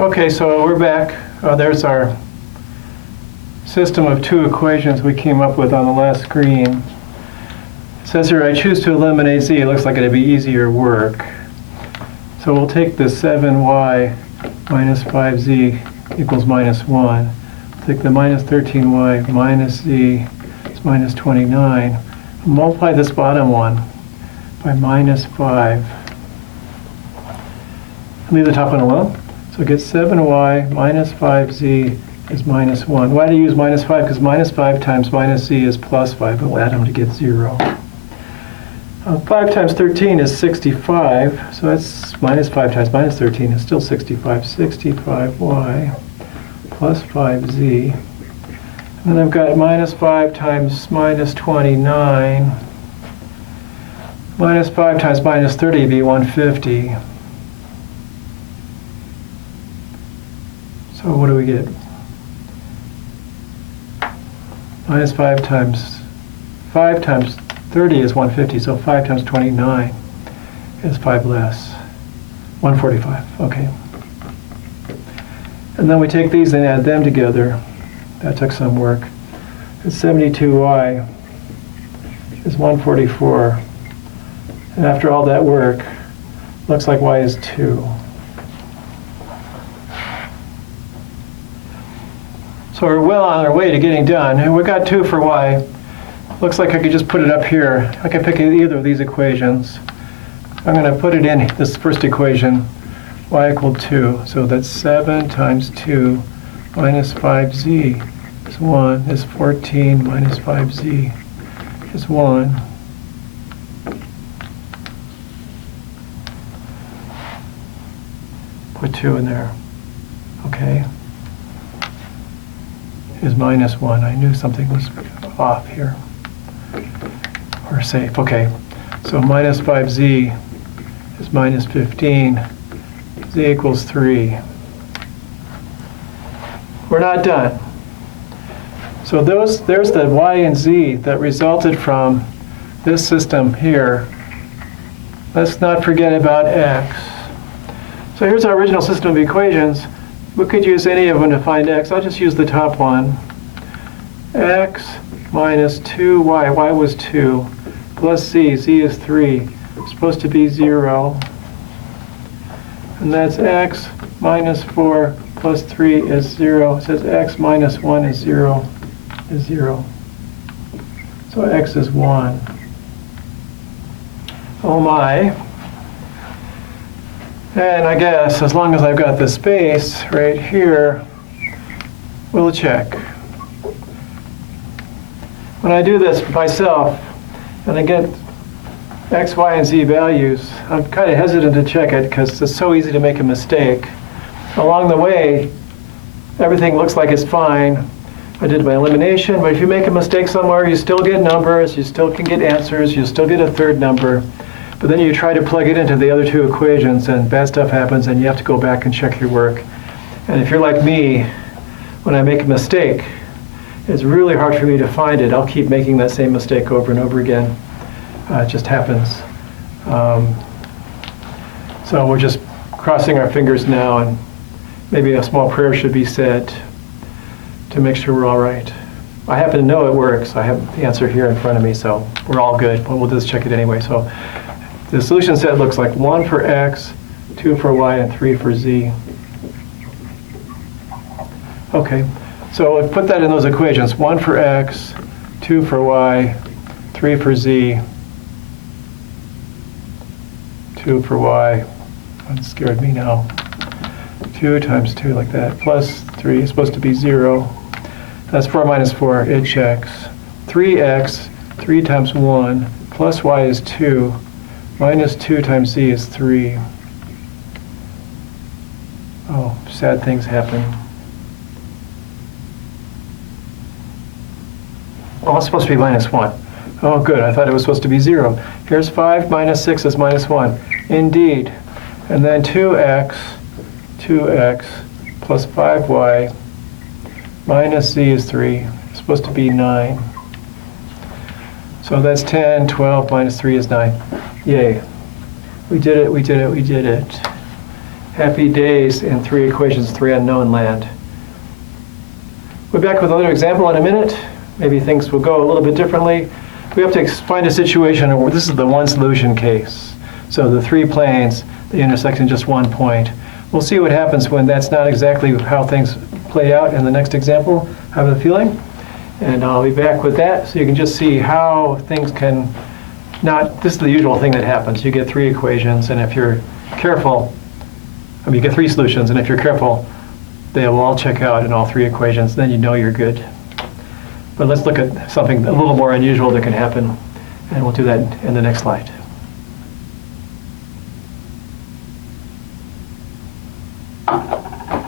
Okay, so we're back. There's our system of two equations we came up with on the last screen. It says here, I choose to eliminate z. It looks like it'd be easier work. So we'll take the 7y minus 5z equals minus 1. Take the minus 13y minus z is minus 29. Multiply this bottom one by minus 5. Leave the top one alone. So get 7y minus 5z is minus 1. Why do you use minus 5? Because minus 5 times minus z is plus 5, but we'll add them to get 0. 5 times 13 is 65, so that's minus 5 times minus 13 is still 65. 65y plus 5z. And then I've got minus 5 times minus 29. Minus 5 times minus 30 would be 150. So what do we get? Minus 5 times 30 is 150, so 5 times 29 is 5 less. 145, okay. And then we take these and add them together. That took some work. It's 72y is 144. And after all that work, looks like y is 2. So we're well on our way to getting done. And we got 2 for y. Looks like I could just put it up here. I can pick either of these equations. I'm going to put it in this first equation, y equal 2. So that's 7 times 2 minus 5z is 1 is 14 minus 5z is 1. Put 2 in there. Okay. Is minus 1. I knew something was off here. We're safe. Okay. So minus 5z is minus 15. Z equals 3. We're not done. So there's the y and z that resulted from this system here. Let's not forget about x. So here's our original system of equations. We could use any of them to find x. I'll just use the top one. X minus 2y, y was 2, plus z, z is 3. It's supposed to be 0. And that's x minus 4 plus 3 is 0. It says x minus 1 is 0, is 0. So x is 1. Oh my. And I guess as long as I've got the space right here, we'll check. When I do this myself, and I get x, y, and z values, I'm kind of hesitant to check it because it's so easy to make a mistake. Along the way, everything looks like it's fine. I did my elimination, but if you make a mistake somewhere, you still get numbers, you still can get answers, you still get a third number. But then you try to plug it into the other two equations, and bad stuff happens, and you have to go back and check your work. And if you're like me, when I make a mistake, it's really hard for me to find it. I'll keep making that same mistake over and over again. It just happens. So we're just crossing our fingers now, and maybe a small prayer should be said to make sure we're all right. I happen to know it works. I have the answer here in front of me, so we're all good. But we'll just check it anyway. So the solution set looks like 1 for x, 2 for y, and 3 for z. Okay, so we'll put that in those equations. 1 for x, 2 for y, 3 for z, 2 for y. That scared me now. 2 times 2 like that, plus 3 is supposed to be 0. That's 4 minus 4, it checks. 3x, 3 times 1, plus y is 2. Minus 2 times z is 3. Oh, sad things happen. Oh, it's supposed to be minus 1. Oh, good. I thought it was supposed to be 0. Here's 5 minus 6 is minus 1. Indeed. And then 2x plus 5y minus z is 3. It's supposed to be 9. So that's 10, 12 minus 3 is 9. Yay. We did it, we did it, we did it. happy days in 3 equations, 3 unknown land. We'll be back with another example in a minute. Maybe things will go a little bit differently. We have to find a situation where this is the one solution case. So the 3 planes, they intersect in just 1 point. We'll see what happens when that's not exactly how things play out in the next example. Have a feeling? And I'll be back with that so you can just see how things can not, this is the usual thing that happens. You get 3 equations, and if you're careful, you get 3 solutions, and if you're careful, they will all check out in all 3 equations, then you know you're good. But let's look at something a little more unusual that can happen, and we'll do that in the next slide.